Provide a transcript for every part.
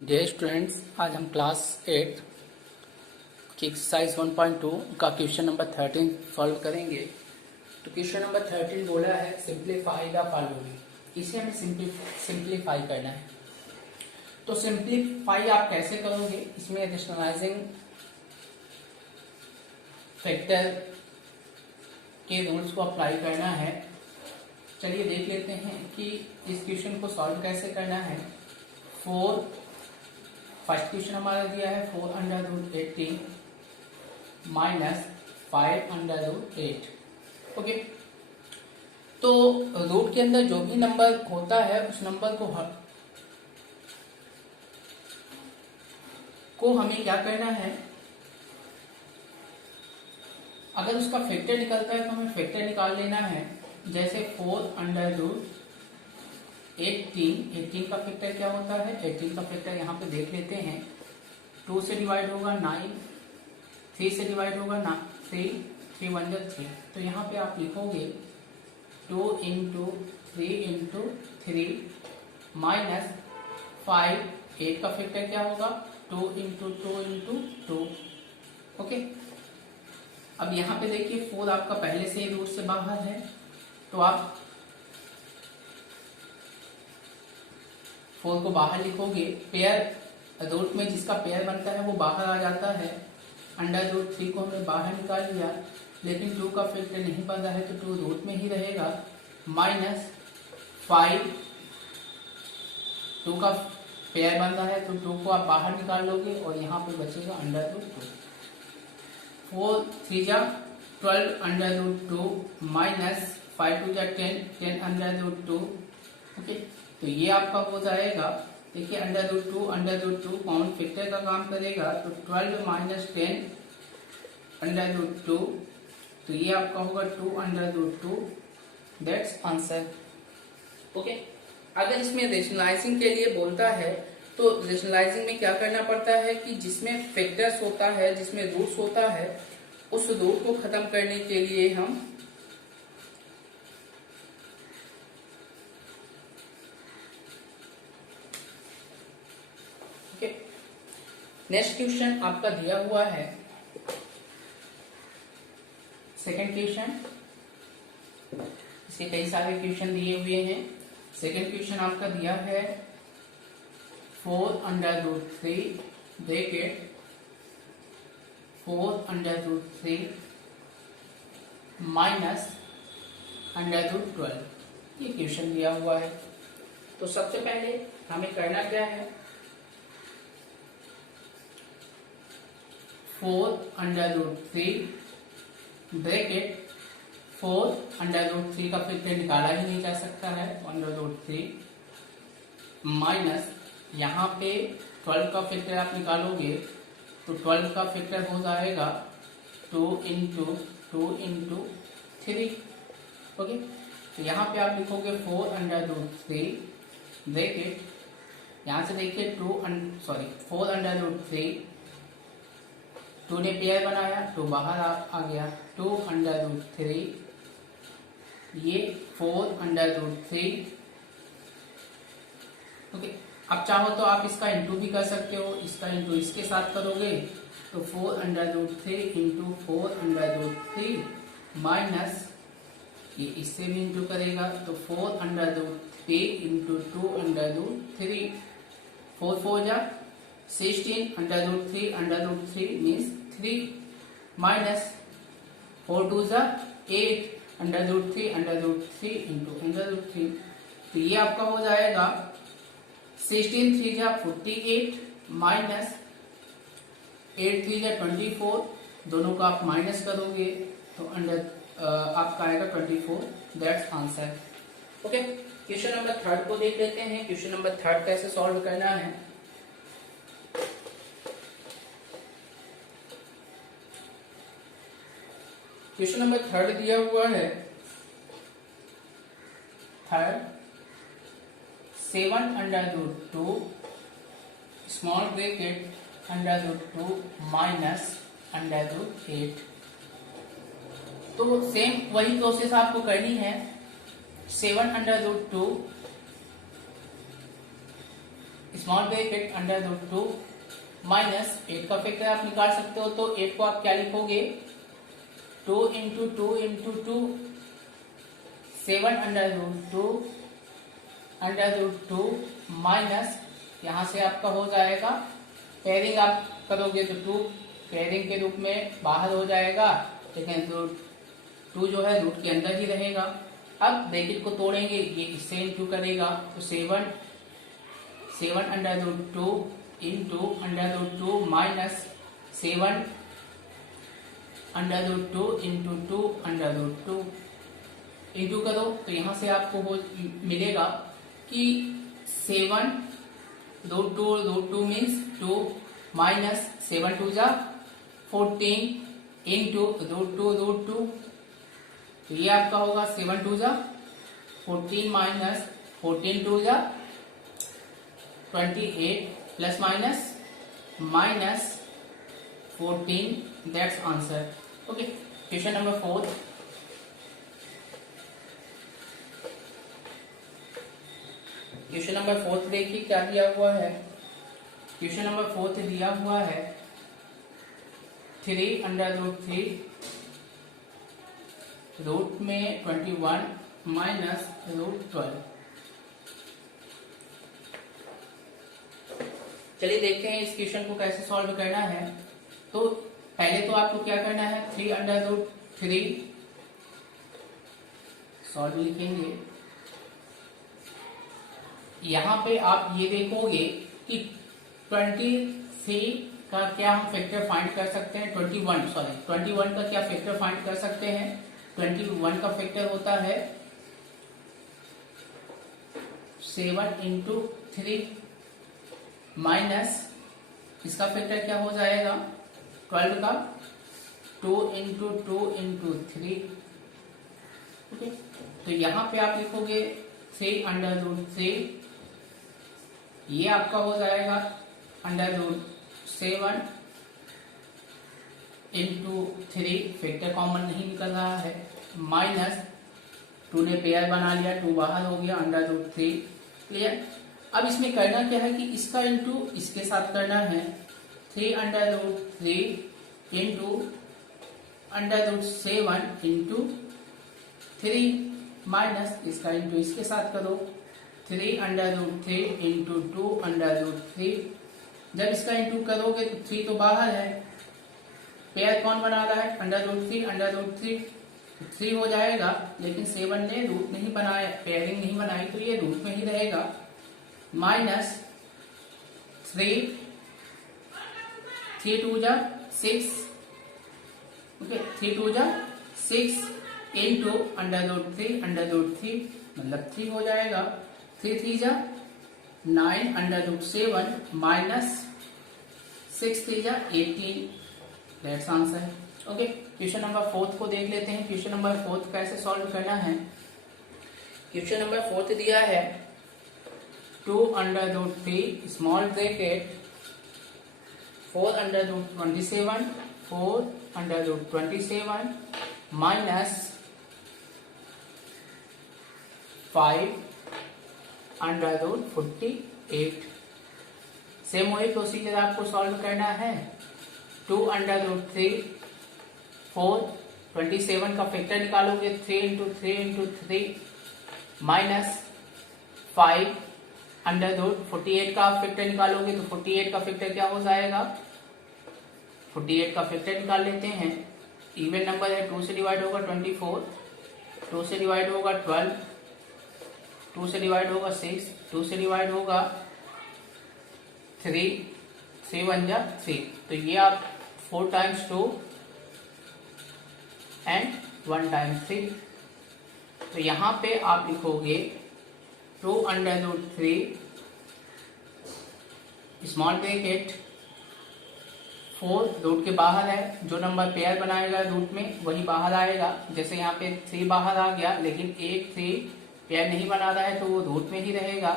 Dear students, आज हम class 8 की एक्सरसाइज 1.2 का क्वेश्चन नंबर 13 सॉल्व करेंगे। तो क्वेश्चन नंबर 13 बोला है सिंप्लीफाई द फॉलोइंग। इसे हमें सिंप्लीफाई करना है। तो सिंप्लीफाई आप कैसे करोगे? इसमें रेशनलाइजिंग फैक्टर के रूल्स को अप्लाई करना है। चलिए देख लेते हैं कि इस क्वेश्चन को सॉल्व कैसे करना है। फर्स्ट क्वेश्चन हमारा दिया है 4√18 माइनस 5√8। ओके, तो रूट के अंदर जो भी नंबर होता है उस नंबर को हमें क्या करना है, अगर उसका फैक्टर निकलता है तो हमें फैक्टर निकाल लेना है। जैसे 4√18 का फैक्टर क्या होता है? 18 का फैक्टर यहाँ पे देख लेते हैं। 2 से डिवाइड होगा 9, 3 से डिवाइड होगा 3, 3 1 3। तो यहाँ पे आप लिखोगे 2 इंटू 3 इंटू 3 माइनस 5। 8 का फैक्टर क्या होगा? 2 इंटू 2 इंटू 2। ओके, अब यहाँ पे देखिए 4 आपका पहले से ही रूट से बाहर है, तो आप 4 को बाहर लिखोगे। पेयर रूट में जिसका पेयर बनता है वो बाहर आ जाता है। √3 को हमने बाहर निकाल लिया, लेकिन 2 का फैक्टर नहीं बन रहा है तो 2 रूट में ही रहेगा। माइनस 5, 2 का पेयर बन रहा है तो 2 को आप बाहर निकाल लोगे और यहाँ पे बचेगा √2। 4 3 जा 12 √2 माइनस 5 2 जा 10 10 √2। ओके, तो ये आपका हो जाएगा। देखिए √2 कॉमन फैक्टर का काम करेगा, तो 12 माइनस 10 √2, तो ये आपका होगा 2 √2। That's answer. ओके, अगर इसमें रेशनलाइजिंग के लिए बोलता है तो रेशनलाइजिंग में क्या करना पड़ता है कि जिसमें फैक्टर्स होता है, जिसमें रूट्स होता है, उस रूट को खत्म करने के लिए हम नेक्स्ट क्वेश्चन आपका दिया हुआ है सेकंड क्वेश्चन। इसके कई सारे क्वेश्चन दिए हुए हैं। सेकंड क्वेश्चन आपका दिया है 4√3 ब्रैकेट 4√3 माइनस √12। ये क्वेश्चन दिया हुआ है। तो सबसे पहले हमें करना क्या है, 4√3 ब्रैकेट 4√3 का फैक्टर निकाला ही नहीं जा सकता है, 1√3 माइनस यहाँ पे 12 का फैक्टर आप निकालोगे तो 12 का फैक्टर हो जाएगा 2 इंटू 2 इंटू 3। ओके, तो यहाँ पे आप लिखोगे 4√3 ब्रैकेट, यहाँ से देखिए 4√3, 2 ने पेयर बनाया तो बाहर आ गया 2√3, ये 4√3। ओके, अब चाहो तो आप इसका इंटू भी कर सकते हो। इसका इंटू इसके साथ करोगे तो 4√3 इंटू 4√3 माइनस ये इससे भी इंटू करेगा तो 4√3 इंटू 2√3। 4 4 जा 16 √3 मीन्स 3 माइनस 4 2 जा 8 √3 इंटू √3। तो ये आपका हो जाएगा 16 3 जा 48 माइनस 8 3 जा 24। दोनों का आप माइनस करोगे तो आपका आएगा 24। That's answer. Okay, question number 3 को देख लेते हैं। क्वेश्चन नंबर 3 कैसे सॉल्व करना है। क्वेश्चन नंबर 3 दिया हुआ है 7√2 स्मॉल ब्रैकेट √2 माइनस √8। तो सेम वही प्रोसेस आपको करनी है। 7√2 small bracket under root 2 minus 8 का फैक्टर आप निकाल सकते हो, तो 8 को आप क्या लिखोगे 2 into 2 into 2 7 under root 2 under root 2 minus यहां से आपका हो जाएगा पेयरिंग आप करोगे तो 2 पेयरिंग के रूप में बाहर हो जाएगा, लेकिन रूट 2 जो है रूट के अंदर ही रहेगा। अब ब्रैकेट को तोड़ेंगे, ये इससे इंटू करेगा तो 7 under root 2 into under root 2 minus 7 under root 2 into 2 under root 2 into करो तो यहां से आपको मिलेगा कि 7 रूट 2 मीन्स 2 माइनस 7 2 जा 14 इंटू रूट 2 तो ये आपका होगा 7 2 जा 14 माइनस 14 2 जा 28 plus minus minus 14 that's answer. Okay, question number 4। Question number 4 देखिए क्या दिया हुआ है। क्वेश्चन नंबर 4 दिया हुआ है 3 अंडर रूट 3 रूट में 21 माइनस रूट 12। चलिए देखते हैं इस क्वेश्चन को कैसे सॉल्व करना है। तो पहले तो आपको क्या करना है 3 अंडर रूट 3 सॉल्व लिखेंगे। यहां पे आप ये देखोगे कि 23 का क्या हम फैक्टर फाइंड कर सकते हैं, 21 का क्या फैक्टर फाइंड कर सकते हैं। 21 का फैक्टर होता है 7 इंटू 3 माइनस इसका फैक्टर क्या हो जाएगा 12 का 2 इंटू 2 इंटू 3। ओके, तो यहां पे आप लिखोगे 3 अंडर रूट 3, ये आपका हो जाएगा under root 7 into 3, factor common नहीं निकल रहा है, माइनस 2 ने पेयर बना लिया, 2 बाहर हो गया, अंडर रूट 3। क्लियर। अब इसमें करना क्या है कि इसका इंटू इसके साथ करना है 3 under root 3 into under root 7 into 3 minus इसका इंटू इसके साथ करो 3 under root 3 into 2 under root 3। जब इसका इंटू करोगे तो 3 तो बाहर है, पेयर कौन बना रहा है अंडर रूट 3 अंडर रूट 3, 3 हो जाएगा, लेकिन 7 ने रूट नहीं बनाया, पेयरिंग नहीं बनाई, तो ये रूट में ही रहेगा, माइनस 3 2 जा 6। ओके, 3 2 जा 6 इंटू अंडर रूट 3 मतलब 3 हो जाएगा, 3 3 जा 9 अंडर रूट 7 माइनस 6 3 जा 18 that's answer. Okay, question number 4 को देख लेते हैं। क्वेश्चन नंबर 4 कैसे सॉल्व करना है। क्वेश्चन नंबर 4 दिया है 2 under root 3 small bracket 4 under root 27 minus 5 under root 48। Same वही प्रोसीजर आपको सॉल्व करना है। 2 अंडर रूट 3 4 27 का फैक्टर निकालोगे 3 इंटू 3 माइनस 5 अंडर रूट 48 का फैक्टर निकालोगे तो 48 का फैक्टर क्या हो जाएगा 48 का फैक्टर निकाल लेते हैं। इवन नंबर है 2 से डिवाइड होगा 24, 2 से डिवाइड होगा 12, 2 से डिवाइड होगा 6, 2 से डिवाइड होगा 3, 3 1 जा 3। तो ये आप 4 टाइम्स 2 एंड 1 टाइम्स 3। तो यहां पे आप लिखोगे 2 under root 3 small bracket 4 root के बाहर है, जो नंबर पेयर बनाएगा रूट में वही बाहर आएगा। जैसे यहाँ पे 3 बाहर आ गया, लेकिन एक 3 पेयर नहीं बना रहा है तो वो रूट में ही रहेगा,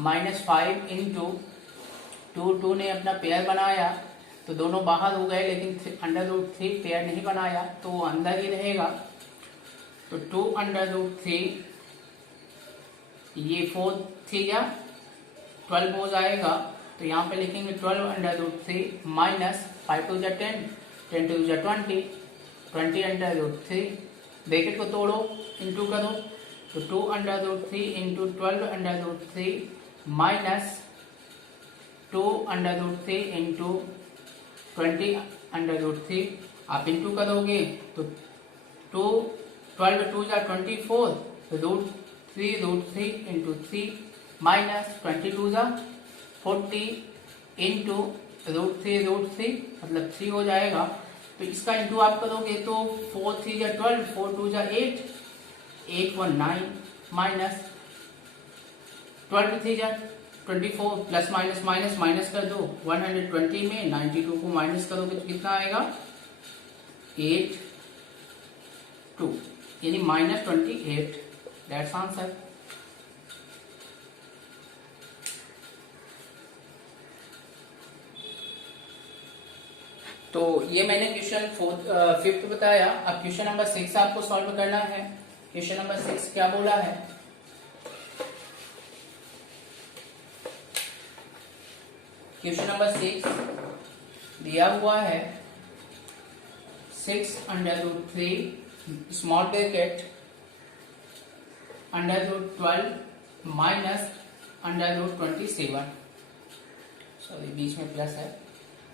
माइनस 5 इंटू 2 ने अपना पेयर बनाया तो दोनों बाहर हो गए, लेकिन अंडर रूट 3 पेयर नहीं बनाया तो वो अंदर ही रहेगा। तो 2 अंडर रूट 3 ये 4 3 या 12 हो जाएगा, तो यहाँ पे लिखेंगे 12 अंडर रूट 3 माइनस 5 टू जा 10, 10 टू जा 20, 20 अंडर रूट 3, ब्रैकेट को तोड़ो, इंटू करो, तो 2 under root 3 into 12 under root 3 minus 2 under root 3 into 20 under root 3, आप इंटू करोगे तो 2 12 टू जा 24, रूट 3 इंटू 3 माइनस 22 जा 40 इंटू रूट 3 मतलब 3 हो जाएगा। तो इसका इंटू आप करोगे तो 4 3 जा 12, 4 2 जा 8, 8 1 9 माइनस 12 3 जा 24, प्लस माइनस माइनस माइनस कर दो, 120 में 92 को माइनस करोगे तो कितना आएगा 8 2, यानी -28, दैट्स आंसर। तो ये मैंने क्वेश्चन 5th बताया। अब क्वेश्चन नंबर 6 आपको सॉल्व करना है। क्वेश्चन नंबर 6 क्या बोला है, क्वेश्चन नंबर 6 दिया हुआ है 6 under root 3 small bracket under root 12 minus under root 27, sorry बीच में प्लस है,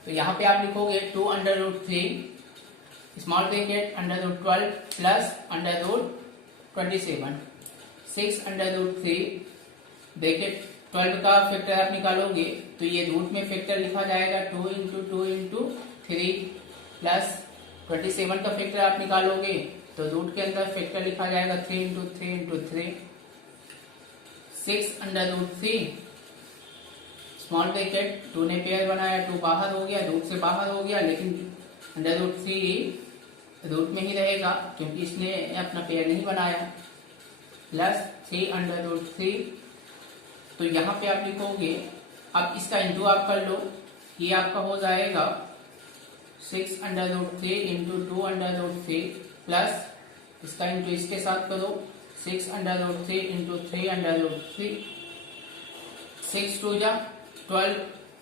तो यहाँ पे आप लिखोगे 2 under root 3 small bracket under root 12 plus under root 27, 6 under root 3 bracket 12 का फैक्टर आप निकालोगे तो ये रूट में फैक्टर लिखा जाएगा 2 इंटू 2 इंटू 3 प्लस 27 का फैक्टर आप निकालोगे तो रूट के अंदर फैक्टर लिखा जाएगा 3 into 3 into 3, 6 under root 3 small bracket 2 ने पेयर बनाया, 2 बाहर हो गया, रूट से बाहर हो गया, लेकिन अंडर रूट 3 रूट में ही रहेगा क्योंकि इसने अपना पेयर नहीं बनाया, प्लस 3 अंडर रूट 3, तो यहाँ पे आप लिखोगे, अब इसका इंटू आप कर लो, ये आपका हो जाएगा 6 under root 3 into 2 under root 3 plus इसका इंटू इसके साथ करो 6 under root 3 into 3 under root 3, 6 2 जा 12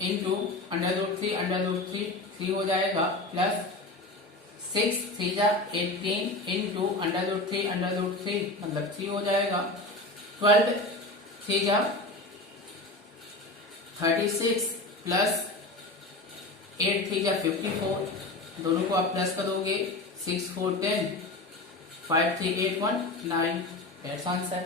इंटू अंडर रूट 3 3 हो जाएगा, प्लस 6 3 जा 18 इंटू अंडर रूट 3 मतलब 3 हो जाएगा, 12 3 जा 36 प्लस 8 3 जा 54, दोनों को आप प्लस करोगे 6 4 10, 5 3 8 1 9, दैट्स आंसर।